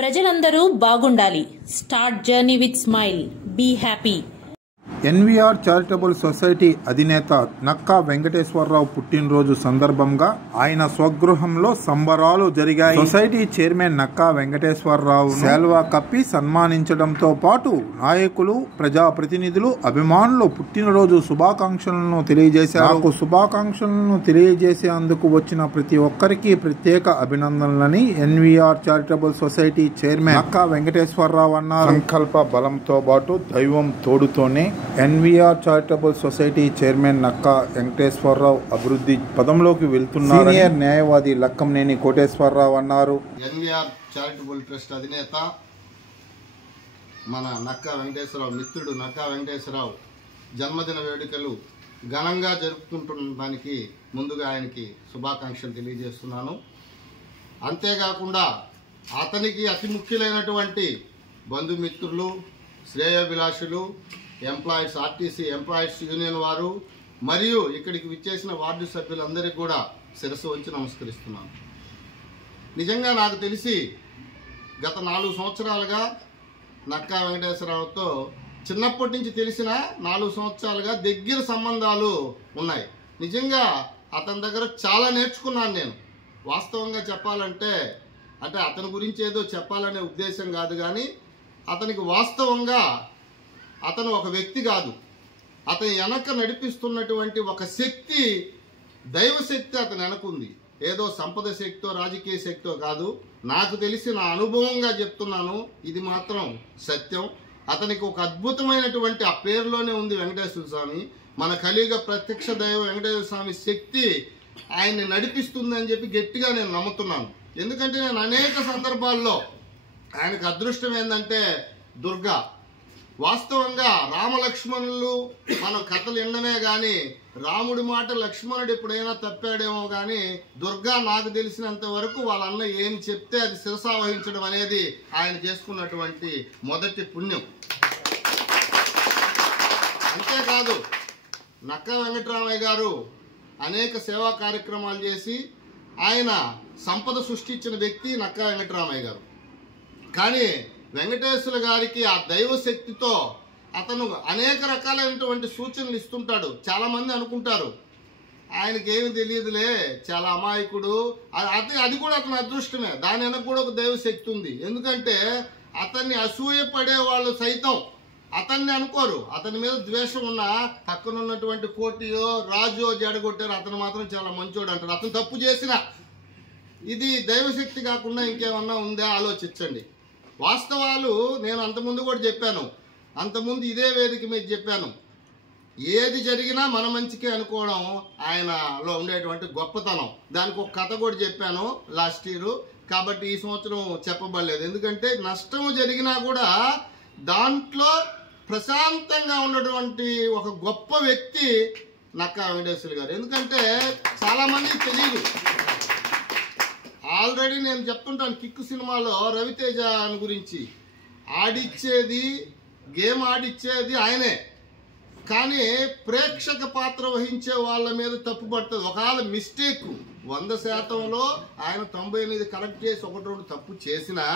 ప్రజలందరూ బాగుండాలి. Start journey with smile. Be happy. NVR charitable society అధినేత నక్కా వెంకటేశ్వరరావు పుట్టినరోజు సందర్భంగా ఆయన స్వగృహంలో సంబరాలు జరిగాయి. సొసైటీ చైర్మన్ నక్కా వెంకటేశ్వరరావు శాల్వా కప్పి సన్మానించడంతో పాటు నాయకులు, ప్రజాప్రతినిధులు, అభిమానులు పుట్టినరోజు శుభాకాంక్షలను తెలియజేశారు. నాకు శుభాకాంక్షలను తెలియజేసేందుకు వచ్చిన ప్రతి ఒక్కరికి ప్రత్యేక అభినందనలని NVR charitable society chairman Nakka Venkateswararao అన్నారు. సంకల్ప బలంతో పాటు దైవం తోడుతోనే NVR charitable society chairman Nakka Venkateswararao అభివృద్ధి పదంలోకి వెళ్తున్నారు. సీనియర్ న్యాయవాది లక్కంనేని కోటేశ్వరరావు అన్నారు. ఎన్వీఆర్ చారిటబుల్ ట్రస్ట్ అధినేత మన నక్కా వెంకటేశ్వరరావు మిత్రుడు నక్కా వెంకటేశ్వరరావు జన్మదిన వేడుకలు ఘనంగా జరుపుకుంటున్నదానికి ముందుగా ఆయనకి శుభాకాంక్షలు తెలియజేస్తున్నాను. అంతేకాకుండా అతనికి అతి ముఖ్యులైనటువంటి బంధుమిత్రులు, శ్రేయోభిలాషులు, ఎంప్లాయీస్, ఆర్టీసీ ఎంప్లాయీస్ యూనియన్ వారు మరియు ఇక్కడికి విచ్చేసిన వార్డు సభ్యులందరికీ కూడా శిరస్సు వంచి నమస్కరిస్తున్నాను. నిజంగా నాకు తెలిసి గత 4 సంవత్సరాలుగా నక్కా వెంకటేశ్వరరావుతో చిన్నప్పటి నుంచి తెలిసిన 4 సంవత్సరాలుగా దగ్గర సంబంధాలు ఉన్నాయి. నిజంగా అతని దగ్గర చాలా నేర్చుకున్నాను నేను. వాస్తవంగా చెప్పాలంటే అతని గురించి ఏదో చెప్పాలనే ఉద్దేశం కాదు, కానీ అతనికి వాస్తవంగా అతను ఒక వ్యక్తి కాదు, అతని వెనక నడిపిస్తున్నటువంటి ఒక శక్తి, దైవశక్తి అతని వెనకుంది. ఏదో సంపద శక్తో రాజకీయ శక్తో కాదు. నాకు తెలిసి నా అనుభవంగా చెప్తున్నాను, ఇది మాత్రం సత్యం. అతనికి ఒక అద్భుతమైనటువంటి ఆ పేరులోనే ఉంది వెంకటేశ్వర స్వామి. మన కలియుగ ప్రత్యక్ష దైవ వెంకటేశ్వర స్వామి శక్తి ఆయన్ని నడిపిస్తుందని చెప్పి గట్టిగా నేను నమ్ముతున్నాను. ఎందుకంటే నేను అనేక సందర్భాల్లో ఆయనకు అదృష్టం ఏంటంటే దుర్గా. వాస్తవంగా రామలక్ష్మణులు మనం కథలు వినడమే కానీ రాముడి మాట లక్ష్మణుడు ఎప్పుడైనా తప్పాడేమో కానీ దుర్గా నాకు తెలిసినంత వరకు వాళ్ళ అన్న ఏం చెప్తే అది శిరసావహించడం అనేది ఆయన చేసుకున్నటువంటి మొదటి పుణ్యం. అంతేకాదు నక్కా వెంకటరామయ్య గారు అనేక సేవా కార్యక్రమాలు చేసి ఆయన సంపద సృష్టించిన వ్యక్తి నక్కా వెంకటరామయ్య గారు. కానీ వెంకటేశ్వర గారికి ఆ దైవశక్తితో అతను అనేక రకాలైనటువంటి సూచనలు ఇస్తుంటాడు. చాలామంది అనుకుంటారు ఆయనకి ఏమి తెలియదులే, చాలా అమాయకుడు. అది కూడా అతని అదృష్టమే. దాని వెనక కూడా ఒక దైవశక్తి ఉంది. ఎందుకంటే అతన్ని అసూయపడే వాళ్ళు సైతం అతన్ని అనుకోరు. అతని మీద ద్వేషం ఉన్న పక్కన ఉన్నటువంటి కోటియో రాజో జడగొట్టారు, అతను మాత్రం చాలా మంచోడు అంటారు. అతను తప్పు చేసిన ఇది దైవశక్తి కాకుండా ఇంకేమన్నా ఉందా ఆలోచించండి. వాస్తవాలు నేను అంతకుముందు కూడా చెప్పాను, అంతకుముందు ఇదే వేదిక మీద చెప్పాను. ఏది జరిగినా మన మంచికే అనుకోవడం ఆయనలో ఉండేటువంటి గొప్పతనం. దానికి ఒక కథ కూడా చెప్పాను లాస్ట్ ఇయర్, కాబట్టి ఈ సంవత్సరం చెప్పబడలేదు. ఎందుకంటే నష్టం జరిగినా కూడా దాంట్లో ప్రశాంతంగా ఉన్నటువంటి ఒక గొప్ప వ్యక్తి నక్కా వెంకటేశ్వర గారు. ఎందుకంటే చాలామందికి తెలియదు. ఆల్రెడీ నేను చెప్తుంటాను, కిక్కు సినిమాలో రవితేజ గురించి ఆడిచ్చేది, గేమ్ ఆడిచ్చేది ఆయనే. కానీ ప్రేక్షక పాత్ర వహించే వాళ్ళ మీద తప్పు పడుతుంది. ఒకవేళ మిస్టేక్ 100%లో ఆయన 98 కరెక్ట్ చేసి 1-2 తప్పు చేసినా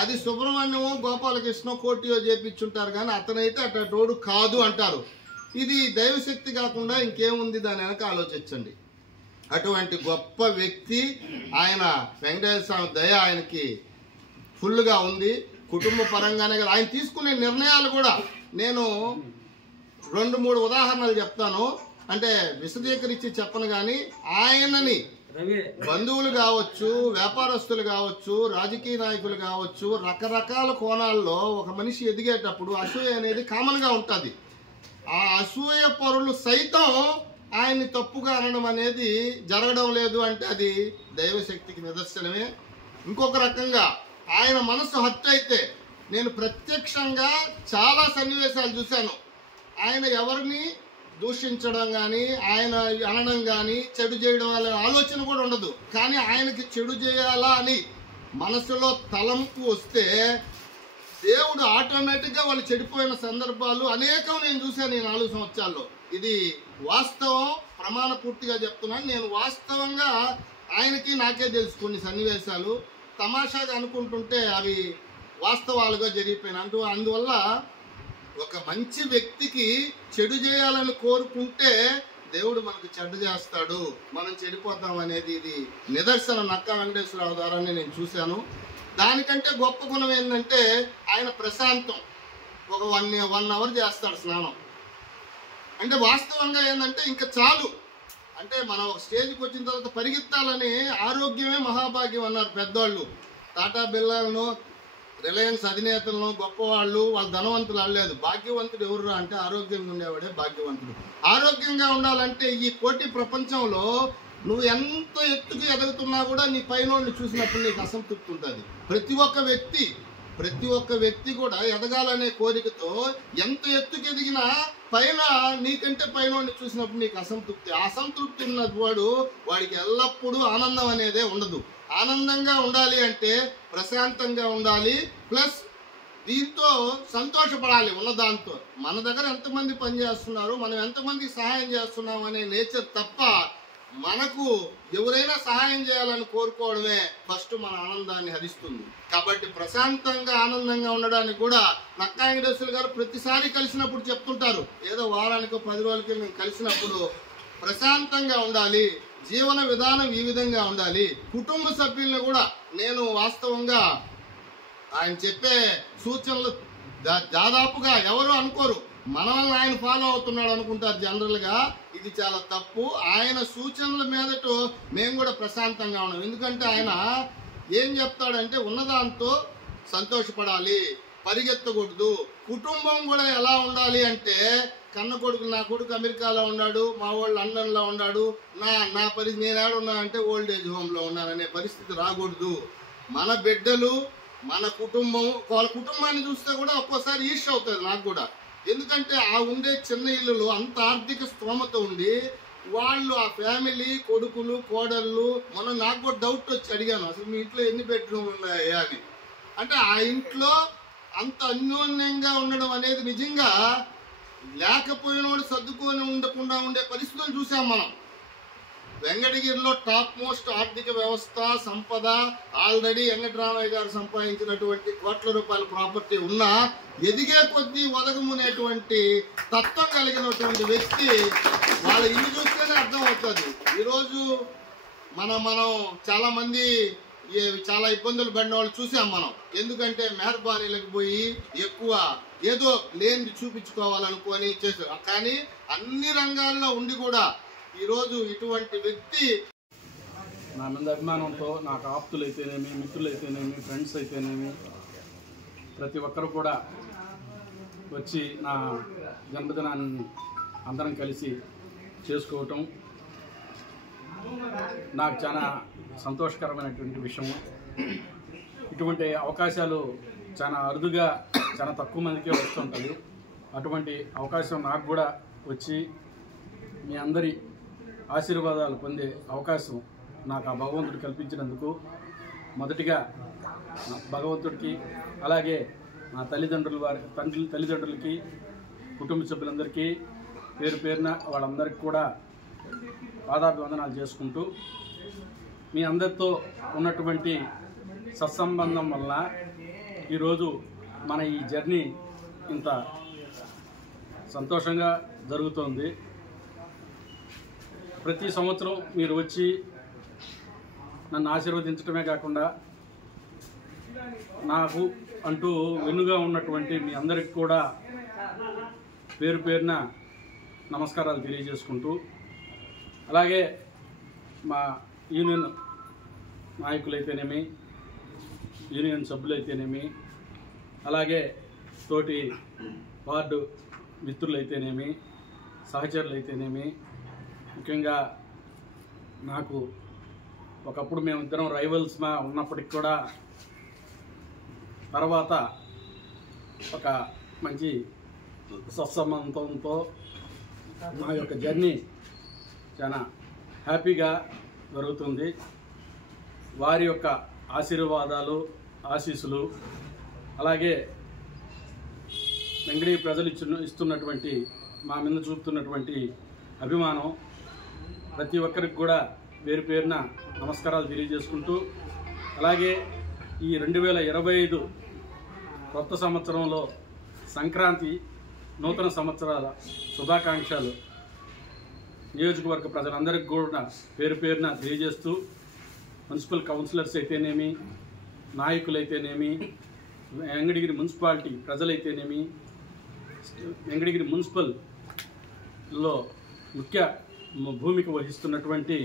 అది సుబ్రహ్మణ్యమో గోపాలకృష్ణ కోటియో చేపించుంటారు, కానీ అతనైతే అటోడు కాదు అంటారు. ఇది దైవశక్తి కాకుండా ఇంకేముంది దాని వెనక ఆలోచించండి. అటువంటి గొప్ప వ్యక్తి ఆయన. వెంకటేశ్వర స్వామి దయ ఆయనకి ఫుల్గా ఉంది. కుటుంబ పరంగానే కదా ఆయన తీసుకునే నిర్ణయాలు కూడా. నేను 2-3 ఉదాహరణలు చెప్తాను, అంటే విశదీకరించి చెప్పను. కానీ ఆయనని బంధువులు కావచ్చు, వ్యాపారస్తులు కావచ్చు, రాజకీయ నాయకులు కావచ్చు, రకరకాల కోణాల్లో ఒక మనిషి ఎదిగేటప్పుడు అసూయ అనేది కామన్గా ఉంటుంది. ఆ అసూయ పరులు సైతం ఆయన్ని తప్పుగా అనడం అనేది జరగడం లేదు అంటే అది దైవశక్తికి నిదర్శనమే. ఇంకొక రకంగా ఆయన మనసు హత్య అయితే నేను ప్రత్యక్షంగా చాలా సన్నివేశాలు చూశాను. ఆయన ఎవరిని దూషించడం కానీ, ఆయన అనడం కానీ, చెడు చేయడం అనే ఆలోచన కూడా ఉండదు. కానీ ఆయనకి చెడు చేయాలా అని మనసులో తలంపు వస్తే దేవుడు ఆటోమేటిక్గా వాళ్ళు చెడిపోయిన సందర్భాలు అనేకం నేను చూశాను ఈ 4 సంవత్సరాల్లో. ఇది వాస్తవం, ప్రమాణ పూర్తిగా చెప్తున్నాను. నేను వాస్తవంగా ఆయనకి నాకే తెలుసు కొన్ని సన్నివేశాలు. తమాషాగా అనుకుంటుంటే అవి వాస్తవాలుగా జరిగిపోయినాయి. అందువల్ల ఒక మంచి వ్యక్తికి చెడు చేయాలని కోరుకుంటే దేవుడు మనకు చెడ్డ చేస్తాడు, మనం చెడిపోతాం అనేది ఇది నిదర్శనం నక్కా వెంకటేశ్వరరావు ద్వారానే నేను చూశాను. దానికంటే గొప్ప గుణం ఏంటంటే ఆయన ప్రశాంతం. ఒక 1 అవర్ చేస్తాడు స్నానం. అంటే వాస్తవంగా ఏంటంటే ఇంకా చాలు, అంటే మనం ఒక స్టేజ్కి వచ్చిన తర్వాత పరిగెత్తాలని, ఆరోగ్యమే మహాభాగ్యం అన్నారు పెద్దవాళ్ళు. టాటా బిర్లాలను, రిలయన్స్ అధినేతలను, గొప్పవాళ్ళు, వాళ్ళ ధనవంతులు అనలేదు. భాగ్యవంతుడు ఎవరు అంటే ఆరోగ్యంగా ఉండేవాడే భాగ్యవంతుడు. ఆరోగ్యంగా ఉండాలంటే ఈ పోటీ ప్రపంచంలో నువ్వు ఎంత ఎత్తుకు ఎదుగుతున్నా కూడా నీ పైన చూసినప్పుడు నీకు అసంతృప్తి ఉంటుంది. ప్రతి ఒక్క వ్యక్తి కూడా ఎదగాలనే కోరికతో ఎంత ఎత్తుకు ఎదిగినా పైన నీకంటే పైన చూసినప్పుడు నీకు అసంతృప్తి ఉన్న వాడికి ఎల్లప్పుడూ ఆనందం అనేదే ఉండదు. ఆనందంగా ఉండాలి అంటే ప్రశాంతంగా ఉండాలి, ప్లస్ దీంతో సంతోషపడాలి ఉన్నదాంతో. మన దగ్గర ఎంతమంది పని చేస్తున్నారు, మనం ఎంతమందికి సహాయం చేస్తున్నాం అనే నేచర్ తప్ప మనకు ఎవరైనా సహాయం చేయాలని కోరుకోవడమే ఫస్ట్ మన ఆనందాన్ని హరిస్తుంది. కాబట్టి ప్రశాంతంగా ఆనందంగా ఉండడానికి కూడా నక్కా వెంకటేశ్వర గారు ప్రతిసారి కలిసినప్పుడు చెప్తుంటారు, ఏదో వారానికో 10 రోజులకి మేము కలిసినప్పుడు ప్రశాంతంగా ఉండాలి, జీవన విధానం ఈ విధంగా ఉండాలి. కుటుంబ సభ్యులను కూడా నేను వాస్తవంగా ఆయన చెప్పే సూచనలు దాదాపుగా ఎవరు అనుకోరు, మనల్ని ఆయన ఫాలో అవుతున్నాడు అనుకుంటారు జనరల్గా. ఇది చాలా తప్పు. ఆయన సూచనల మీదట మేము కూడా ప్రశాంతంగా ఉన్నాం. ఎందుకంటే ఆయన ఏం చెప్తాడంటే ఉన్నదాంతో సంతోషపడాలి, పరిగెత్తకూడదు. కుటుంబం కూడా ఎలా ఉండాలి అంటే కన్న కొడుకు, నా కొడుకు అమెరికాలో ఉన్నాడు, మా వాళ్ళు లండన్లో ఉన్నాడు, నా పరిస్థితి నేను ఏడున్నా అంటే ఓల్డ్ ఏజ్ హోమ్లో ఉన్నాననే పరిస్థితి రాకూడదు. మన బిడ్డలు, మన కుటుంబం, వాళ్ళ కుటుంబాన్ని చూస్తే కూడా ఒక్కోసారి ఈర్ష్య అవుతుంది నాకు కూడా. ఎందుకంటే ఆ ఉండే చిన్న ఇల్లులో అంత ఆర్థిక స్తోమత ఉండి వాళ్ళు ఆ ఫ్యామిలీ, కొడుకులు, కోడళ్ళు, నాకు కూడా డౌట్ వచ్చి అడిగాను, అసలు మీ ఇంట్లో ఎన్ని బెడ్రూమ్లు ఉన్నాయా అని. అంటే ఆ ఇంట్లో అంత అన్యోన్యంగా ఉండడం అనేది నిజంగా లేకపోయినోడు సర్దుకొని ఉండకుండా ఉండే పరిస్థితులు చూసాం మనం. వెంకటగిరిలో టాప్ మోస్ట్ ఆర్థిక వ్యవస్థ, సంపద ఆల్రెడీ వెంకటరామయ్య గారు సంపాదించినటువంటి కోట్ల రూపాయల ప్రాపర్టీ ఉన్నా ఎదిగే కొద్దీ ఒదగమునేటువంటి తత్వం కలిగినటువంటి వ్యక్తి. వాళ్ళ ఇల్లు చూస్తేనే అర్థం అవుతుంది. ఈరోజు మనం చాలా మంది చాలా ఇబ్బందులు పడిన వాళ్ళు చూసాం మనం. ఎందుకంటే మెహర్బానీలకు పోయి ఎక్కువ ఏదో లేనిది చూపించుకోవాలనుకొని చేశారు. కానీ అన్ని రంగాల్లో ఉండి కూడా ఈరోజు ఇటువంటి వ్యక్తి నా మీద అభిమానంతో నాకు ఆప్తులైతేనేమి, మిత్రులైతేనేమి, ఫ్రెండ్స్ అయితేనేమి ప్రతి ఒక్కరు కూడా వచ్చి నా జన్మదినాన్ని అందరం కలిసి చేసుకోవటం నాకు చాలా సంతోషకరమైనటువంటి విషయం. ఇటువంటి అవకాశాలు చాలా అరుదుగా, చాలా తక్కువ మందికే వస్తుంటుంది. అటువంటి అవకాశం నాకు కూడా వచ్చి మీ అందరి ఆశీర్వాదాలు పొందే అవకాశం నాకు ఆ భగవంతుడు కల్పించినందుకు మొదటిగా భగవంతుడికి, అలాగే నా తల్లిదండ్రులకి, కుటుంబ సభ్యులందరికీ పేరు పేరున వాళ్ళందరికీ కూడా పాదాభివందనాలు చేసుకుంటూ, మీ అందరితో ఉన్నటువంటి సత్సంబంధం వల్ల ఈరోజు మన ఈ జర్నీ ఇంత సంతోషంగా జరుగుతోంది. ప్రతి సంవత్సరం మీరు వచ్చి నన్ను ఆశీర్వదించడమే కాకుండా నాకు అంటూ వెన్నుగా ఉన్నటువంటి మీ అందరికి కూడా పేరు పేరున నమస్కారాలు తెలియజేసుకుంటూ, అలాగే మా యూనియన్ నాయకులైతేనేమి, యూనియన్ సభ్యులైతేనేమి, అలాగే తోటి వార్డు మిత్రులైతేనేమి, సహచరులైతేనేమి, ముఖ్యంగా నాకు ఒకప్పుడు మేమిద్దరం రైవల్స్గా ఉన్నప్పటికి కూడా తర్వాత ఒక మంచి సత్సంబంధంతో మా యొక్క జర్నీ చాలా హ్యాపీగా జరుగుతుంది. వారి యొక్క ఆశీర్వాదాలు, ఆశీస్సులు, అలాగే వెంకటగిరి ప్రజలు ఇస్తున్నటువంటి మా మీద చూపుతున్నటువంటి అభిమానం ప్రతి ఒక్కరికి కూడా పేరు పేరున నమస్కారాలు తెలియజేసుకుంటూ, అలాగే ఈ 2025 కొత్త సంవత్సరంలో సంక్రాంతి నూతన సంవత్సరాల శుభాకాంక్షలు నియోజకవర్గ ప్రజలందరికీ కూడా పేరు పేరున తెలియజేస్తూ మున్సిపల్ కౌన్సిలర్స్ అయితేనేమి, నాయకులైతేనేమి, వెంకటగిరి మున్సిపాలిటీ ప్రజలైతేనేమి, వెంకటగిరి మున్సిపల్లో ముఖ్య భూమిక వహిస్తున్నటువంటి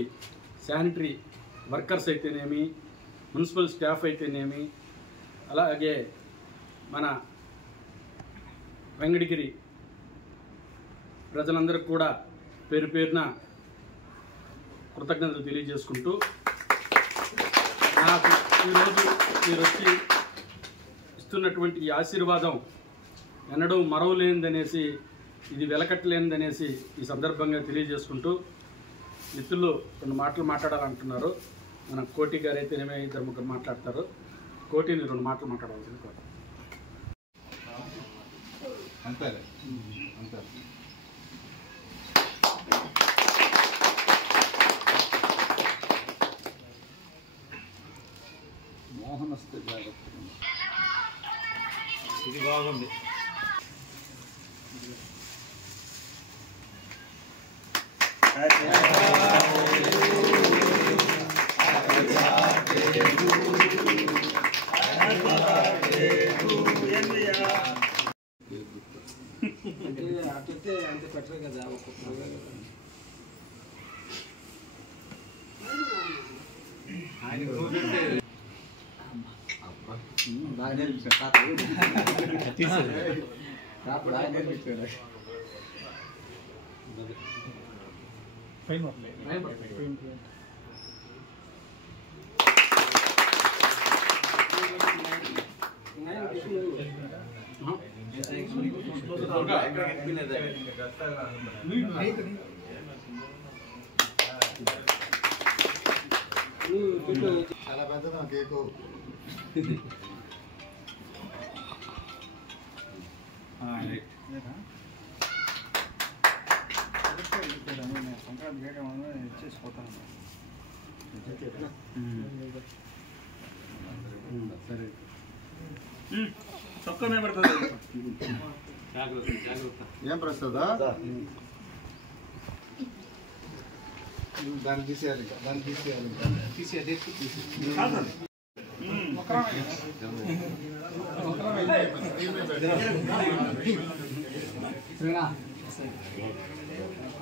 శానిటరీ వర్కర్స్ అయితేనేమి, మున్సిపల్ స్టాఫ్ అయితేనేమి, అలాగే మన వెంకటగిరి ప్రజలందరికీ కూడా పేరు పేరున కృతజ్ఞతలు తెలియజేసుకుంటూ, నాకు ఈరోజు మీరు వచ్చి ఇస్తున్నటువంటి ఈ ఆశీర్వాదం ఎన్నడూ మరవలేనిదనేసి, ఇది వెలకట్టలేనిదనేసి ఈ సందర్భంగా తెలియజేసుకుంటూ, మిత్రులు కొన్ని మాటలు మాట్లాడాలంటున్నారు. మన కోటి గారు అయితేనేమే 2-3 మాట్లాడతారు. కోటిని 2 మాటలు మాట్లాడవలసింది కోటి. అంతే మోహన్ వస్తే జాగ్రత్త. ఇది బాగుంది. అట్లయితే అంతే పెట్టరు కదా. బాగా నేర్పించాడు. బాగా నేర్పించాడు. చాలా పెద్దదా కేకు. సరే ఏం ప్రసాద్ దాన్ని తీసేయాలి.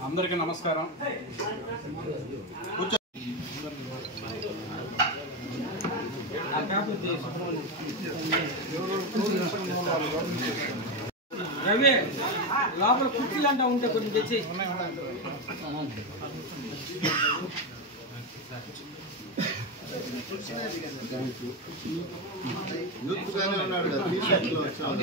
అందరికీ నమస్కారం. రవి లోపల కుర్చీలు అంటా ఉంటే కొంచెం తెచ్చి. యూత్ గానే ఉన్నాడు కదా, టీషర్ట్లో వచ్చాడు.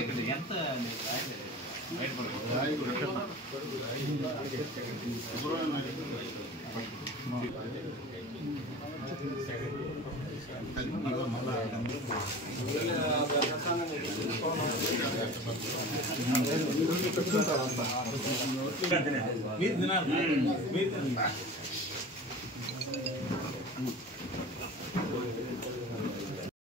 మీరు